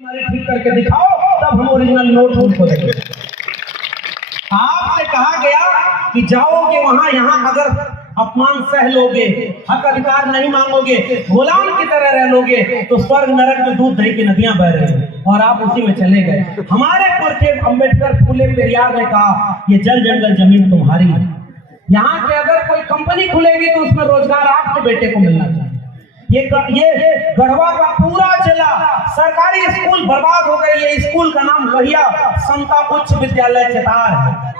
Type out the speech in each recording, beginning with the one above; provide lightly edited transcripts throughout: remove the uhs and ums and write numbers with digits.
ठीक करके दिखाओ, तब हम ओरिजिनल नोट उनको देंगे। आपसे कहा गया कि जाओगे वहां, यहाँ अगर अपमान सह लोगे, हक अधिकार नहीं मांगोगे, गुलाम की तरह रह लोगे, तो स्वर्ग नरक में दूध दही की नदियां बह रही हैं, और आप उसी में चले गए। हमारे पुरखे अम्बेडकर, फूले पेरियार ने कहा ये जल जंगल जमीन तुम्हारी है। यहाँ के अगर कोई कंपनी खुलेगी तो उसमें रोजगार आपके बेटे को मिलना चाहिए। ये गढ़वा का पूरा जिला सरकारी स्कूल बर्बाद हो गई है। स्कूल का नाम लोहिया समता उच्च विद्यालय चितार है,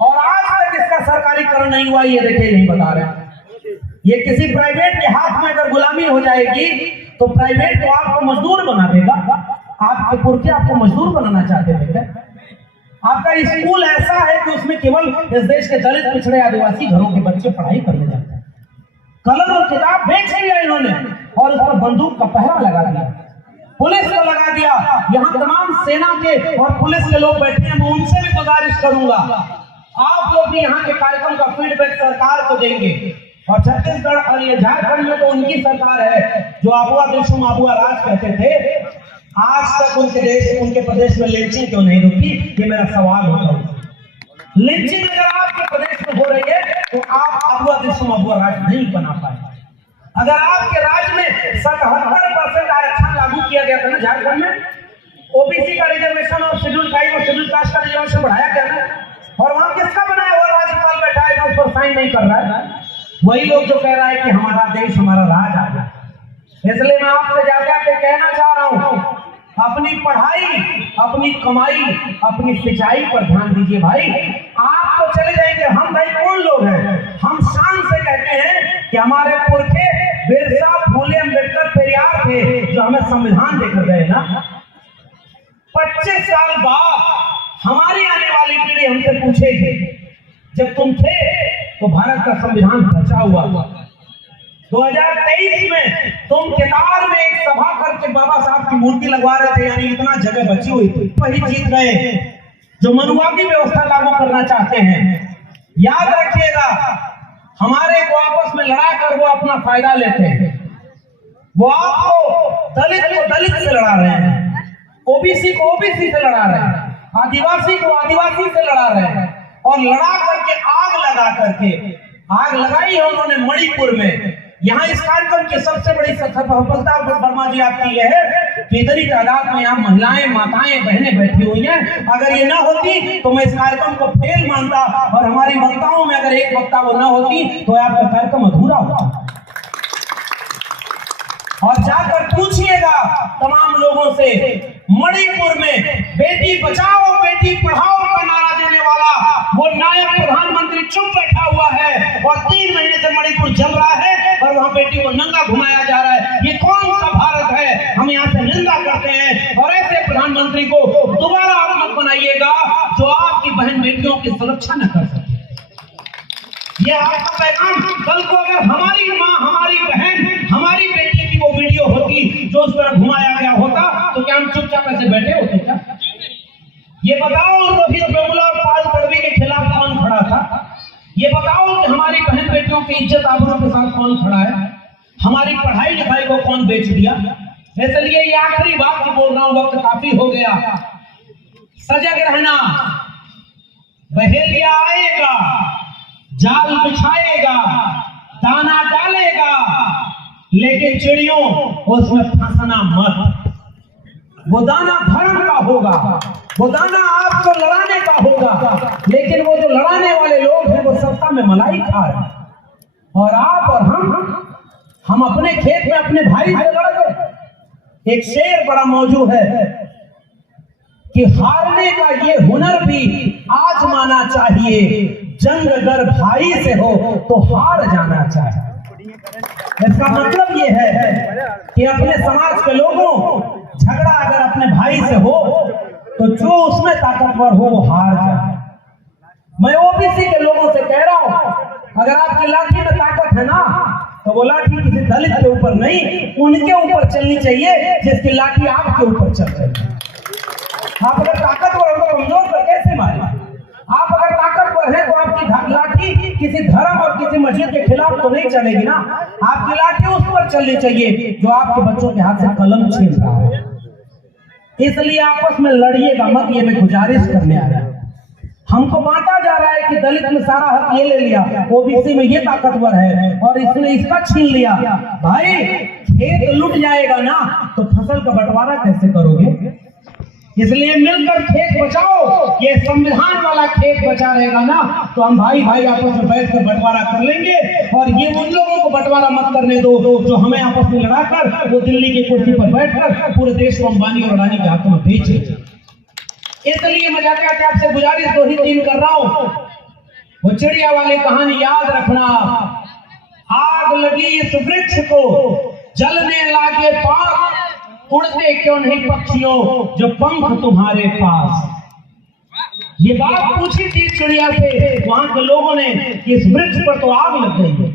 और आज तक इसका सरकारीकरण नहीं हुआ। ये देखिए, यही बता रहे हैं, ये किसी प्राइवेट के हाथ में अगर गुलामी हो जाएगी तो प्राइवेट तो आपको मजदूर बना देगा। आपके पुरखे आपको मजदूर बनाना चाहते थे क्या? आपका स्कूल ऐसा है कि उसमें केवल इस देश के दलित, पिछड़े, आदिवासी घरों के बच्चे पढ़ाई करने जाते हैं। कलम और किताब बेच लिया इन्होंने, और उस पर बंदूक का पहरा लगा दिया, पुलिस को लगा दिया। यहाँ तमाम सेना के और पुलिस के लोग बैठे हैं, मैं उनसे भी गुजारिश करूंगा, आप लोग भी यहाँ के कार्यक्रम का फीडबैक सरकार को देंगे। और छत्तीसगढ़ और ये झारखंड में तो उनकी सरकार है जो आबुआ दिलसुम आबुआ राज कहते थे। आज तक उनके प्रदेश में लिंचिंग क्यों नहीं रुकी, ये मेरा सवाल होता है। लिंचिंग अगर आपके प्रदेश में हो रही है तो आप आबुआ दिलसुम आबुआ राज नहीं बना पाए। अगर आपके राज्य में 77% आरक्षण लागू किया गया था ना झारखंड में, ओबीसी का रिजर्वेशन और शेड्यूल ट्राइब और शेड्यूल कास्ट का रिजर्वेशन बढ़ाया गया था, और वहां किसका बनाया हुआ राज्यपाल बैठा है उस पर साइन नहीं कर रहा है? वही लोग जो कह रहा है कि हमारा देश, हमारा राज आ गया। इसलिए मैं आपसे जाकर कहना चाह रहा हूं, अपनी पढ़ाई, अपनी कमाई, अपनी सिंचाई पर ध्यान दीजिए भाई। आप तो चले जाएंगे, हम भाई कौन लोग हैं? हम शान से कहते हैं कि हमारे पुरखे बिरसा, फूले, अम्बेडकर, पेरियार थे जो हमें संविधान देकर गए ना। 25 साल बाद हमारी आने वाली पीढ़ी हमसे पूछेगी, जब तुम थे तो भारत का संविधान बचा हुआ था, 2023 में तुम केदार में एक सभा करके बाबा साहब की मूर्ति लगवा रहे थे, यानी इतना जगह बची हुई थी, वही जीत गए जो मनुवादी व्यवस्था लागू करना चाहते हैं। याद रखिएगा, हमारे को आपस में लड़ा कर वो अपना फायदा लेते हैं। वो आपको दलित को दलित से लड़ा रहे हैं, ओबीसी को ओबीसी से लड़ा रहे हैं, आदिवासी को आदिवासी से लड़ा रहे हैं, और लड़ा करके आग लगाई है उन्होंने मणिपुर में। यहाँ इस कार्यक्रम की सबसे बड़ी सफलता वर्मा जी आपकी यह है कि इतनी तादाद में यहाँ महिलाएं, माताएं, बहनें बैठी हुई हैं। अगर ये ना होती तो मैं इस कार्यक्रम को फेल मानता, और हमारी वक्ताओं में अगर एक वक्ता वो ना होती तो आपका कार्यक्रम अधूरा होता। और जाकर पूछिएगा तमाम लोगों से, मणिपुर में बेटी बचाओ बेटी पढ़ाओ का नारा देने वाला वो नायक प्रधानमंत्री चुप बैठा हुआ है, और 3 महीने से मणिपुर जल रहा है और वहां बेटी को नंगा घुमाया जा रहा है। ये कौन सा भारत है? हम यहाँ से निंदा करते हैं, और ऐसे प्रधानमंत्री को दोबारा आप मत बनाइएगा जो आपकी बहन बेटियों की सुरक्षा न कर सके। ये आपका पैगाम। कल को अगर हमारी माँ, हमारी बहन, हमारी बेटी की वो वीडियो होती जो उस पर घुमाया गया होता, तो क्या हम चुपचाप ऐसे बैठे होते क्या? ये बताओ, रोहित वेमुला और पाल तड़वी के खिलाफ कौन खड़ा था? ये बताओ कि हमारी बहन बेटियों की इज्जत आबरू के साथ कौन खड़ा है? हमारी पढ़ाई लिखाई को कौन बेच दिया? इसलिए ये आखिरी बात की बोल रहा हूं, वक्त काफी हो गया। सजग रहना, बहेलिया आएगा, जाल बिछाएगा, दाना डालेगा, लेकिन चिड़ियों उसमें फंसना मत। वो दाना धर्म का होगा, वो दाना आपको लड़ाने का होगा, लेकिन वो जो लड़ाने वाले लोग हैं वो सत्ता में मलाई खा रहे हैं, और आप और हम अपने खेत में अपने भाई से लड़ गए। एक शेर बड़ा मौजू है कि हारने का ये हुनर भी आजमाना चाहिए, जंग अगर भाई से हो तो हार जाना चाहिए। इसका मतलब ये है कि अपने समाज के लोगों, झगड़ा अगर अपने भाई से हो तो जो उसमें ताकतवर हो वो हार जाए। मैं ओबीसी के लोगों से कह रहा हूं, अगर आपकी लाठी में ताकत है ना, तो वो लाठी किसी दलित के ऊपर नहीं, उनके ऊपर चलनी चाहिए जिसकी लाठी आपके ऊपर चल रही है। आप अगर ताकतवर हो तो कमजोर पर कैसे मारे? आप अगर ताकतवर है तो आपकी लाठी किसी धर्म और किसी मस्जिद के खिलाफ तो नहीं चलेगी ना। आपकी लाठी उस पर चलनी चाहिए जो आपके बच्चों के हाथ से कलम छीन रहा है। इसलिए आपस में लड़िएगा मत, ये मैं गुजारिश करने आ रहा हूं। हमको बांटा जा रहा है कि दलित ने सारा हक ये ले लिया, ओबीसी में ये ताकतवर है और इसने इसका छीन लिया। भाई खेत लुट जाएगा ना तो फसल का बंटवारा कैसे करोगे? इसलिए मिलकर खेत बचाओ। ये संविधान वाला खेत बचा रहेगा ना तो हम भाई भाई आपस में बैठ कर बंटवारा कर लेंगे। और ये उन लोगों को बंटवारा मत करने दो जो हमें आपस में लड़ाकर वो दिल्ली की कुर्सी पर बैठकर पूरे देश को अंबानी और अडानी के हाथों में बेचे। इसलिए मैं जाते आते आपसे गुजारिश 2 ही 3 कर रहा हूं। वो चिड़िया वाली कहानी याद रखना। आग लगी इस वृक्ष को जलने लागे पास, उड़ते क्यों नहीं पक्षियों जो पंख तुम्हारे पास। ये बात पूछी थी चिड़िया से वहां के लोगों ने कि इस वृक्ष पर तो आग लग गई है,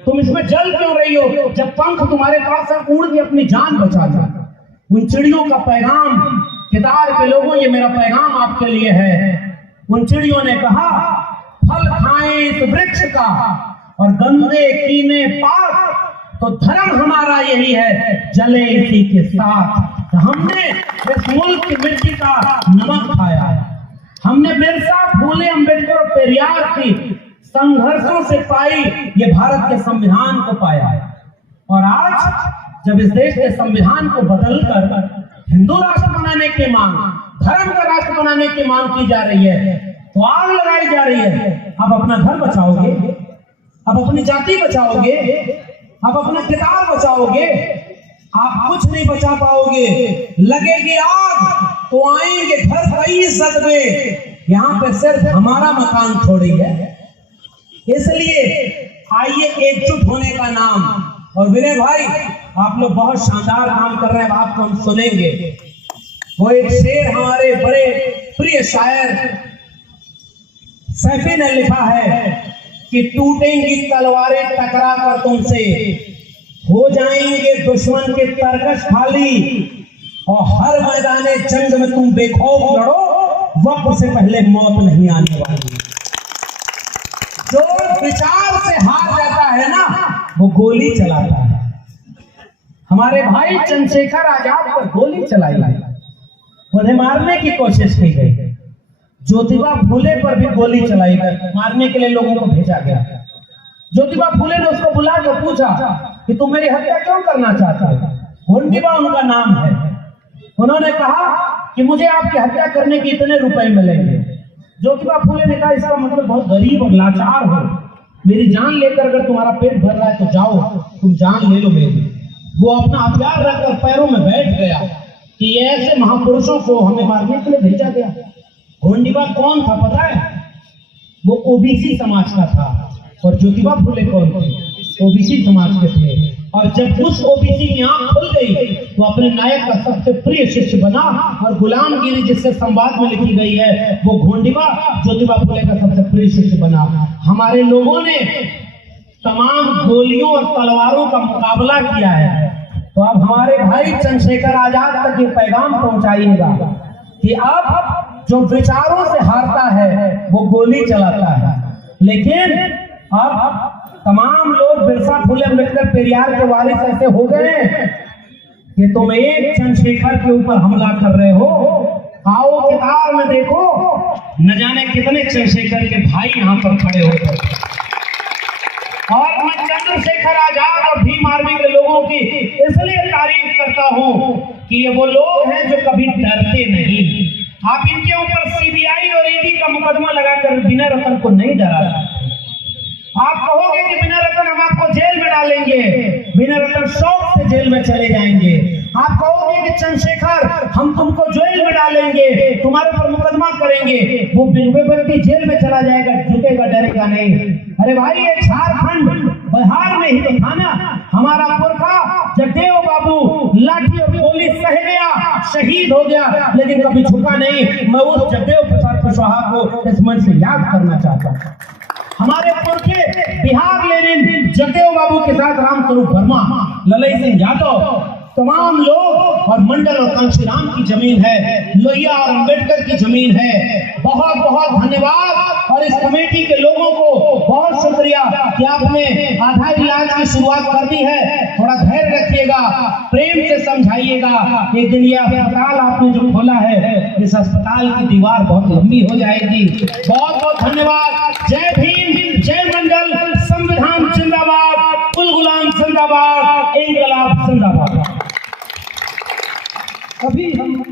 तुम इसमें जल क्यों रही हो जब पंख तुम्हारे पास है, उड़ के अपनी जान बचा लो। उन चिड़ियों का पैगाम, केदार के लोगों, ये मेरा पैगाम आपके लिए है। उन चिड़ियों ने कहा फल खाएं इस वृक्ष का और गंदे कीने पात, तो धर्म हमारा यही है जले इसी के साथ। हमने इस मुल्क की मिट्टी का नमक खाया है, हमने बिरसा, फूले, अंबेडकर और पेरियार की संघर्षों से पाई ये भारत के संविधान को पाया है। और आज जब इस देश के संविधान को बदलकर हिंदू राष्ट्र बनाने की मांग, धर्म का राष्ट्र बनाने की मांग की जा रही है तो आग लगाई जा रही है। अब अपना घर बचाओगे, अब अपनी जाति बचाओगे, अब अपना किताब बचाओगे, आप कुछ नहीं बचा पाओगे। लगेगी आग तो आएंगे घर कई सदमे, यहाँ पे सिर्फ हमारा मकान थोड़ी है। इसलिए आइए एकजुट होने का नाम। और विनय भाई आप लोग बहुत शानदार काम कर रहे हैं, आपको हम सुनेंगे। वो एक शेर हमारे बड़े प्रिय शायर सैफी ने लिखा है कि टूटेंगी तलवारें टकरा कर तुमसे, हो जाएंगे दुश्मन के तरकश खाली, और हर मैदाने जंग में तुम बेखौफ लड़ो, वक्त से पहले मौत नहीं आने वाली। जो विचार से हार जाता है ना वो गोली चलाता है। हमारे भाई चंद्रशेखर आजाद पर गोली चलाई गई, उन्हें मारने की कोशिश की गई। ज्योतिबा फूले पर भी गोली चलाई गई, मारने के लिए लोगों को भेजा गया। ज्योतिबा फूले ने उसको बुला कर पूछा कि तुम मेरी हत्या क्यों करना चाहते हो? घोंटीबा उनका नाम है। उन्होंने कहा कि मुझे आपकी हत्या करने के इतने रुपए मिलेंगे। ज्योतिबा फूले ने कहा इसका मतलब बहुत गरीब और लाचार हो, मेरी जान लेकर अगर तुम्हारा पेट भर रहा है तो जाओ तुम जान ले लो मेरी। वो अपना हथियार रखकर पैरों में बैठ गया कि ये ऐसे महापुरुषों को हमें मारने के लिए भेजा गया। घोंटीबा कौन था पता है? वो ओबीसी समाज का था। और ज्योतिबा फूले कौन थे? ओबीसी समाज के थे। और जब उस ओबीसी की आंख खुल गई तो अपने नायक का सबसे प्रिय शिष्य बना। और गुलामगिरी जिससे संवाद में लिखी गई है वो घोंटीबा ज्योतिबा फूले का सबसे प्रिय शिष्य बना। हमारे लोगों ने तमाम गोलियों और तलवारों का मुकाबला किया है। तो अब हमारे भाई चंद्रशेखर आजाद तक ये पैगाम पहुंचाइएगा कि अब जो विचारों से हारता है वो गोली चलाता है। लेकिन अब तमाम लोग बिरसा, फूले, अम्बेडकर, पेरियार के वारिस ऐसे हो गए कि तुम एक चंद्रशेखर के ऊपर हमला कर रहे हो। आओ किताब में देखो, न जाने कितने चंद्रशेखर के भाई यहाँ पर खड़े हो गए। और मैं चंद्रशेखर आजाद और भीम आर्मी के लोगों की इसलिए तारीफ करता हूँ कि ये वो लोग हैं जो कभी डरते नहीं। आप इनके ऊपर सीबीआई और ईडी का मुकदमा लगाकर विनय रतन को नहीं डरा सकते। आप कहोगे कि विनय रतन हम आपको जेल में डालेंगे, विनय रतन शौक से जेल में चले जाएंगे। आप कहोगे कि चंद्रशेखर हम तुमको जेल में डालेंगे, तुम्हारे ऊपर मुकदमा करेंगे, वो व्यक्ति जेल में चला जाएगा, झुकेगा, डरेगा नहीं। अरे भाई ये झारखंड बिहार में ही तो था ना, हमारा पुरखा जगदेव बाबू लाठी और गोली सह गया, शहीद हो गया, लेकिन कभी झुका नहीं। मैं उस जगदेव प्रसाद कुशवाहा को इस मंच से याद करना चाहता हूँ। हमारे पुरखे बिहार लेनिन जगदेव बाबू के साथ रामस्वरूप वर्मा, ललई सिंह यादव, तमाम लोग, और मंडल और कांशीराम की जमीन है, लोहिया और अंबेडकर की जमीन है। बहुत बहुत धन्यवाद। और इस कमेटी के लोगों को बहुत शुक्रिया कि आपने आधा इलाज की शुरुआत कर दी है। थोड़ा धैर्य रखिएगा, प्रेम से समझा समझाइएगा। एक दिन ये अस्पताल आपने जो खोला है, इस अस्पताल की दीवार बहुत लंबी हो जाएगी। बहुत बहुत धन्यवाद। जय भीम, जय मंगल, संविधान जिंदाबाद, उल गुलाम जिंदाबाद, इंकलाब जिंदाबाद। अभी हम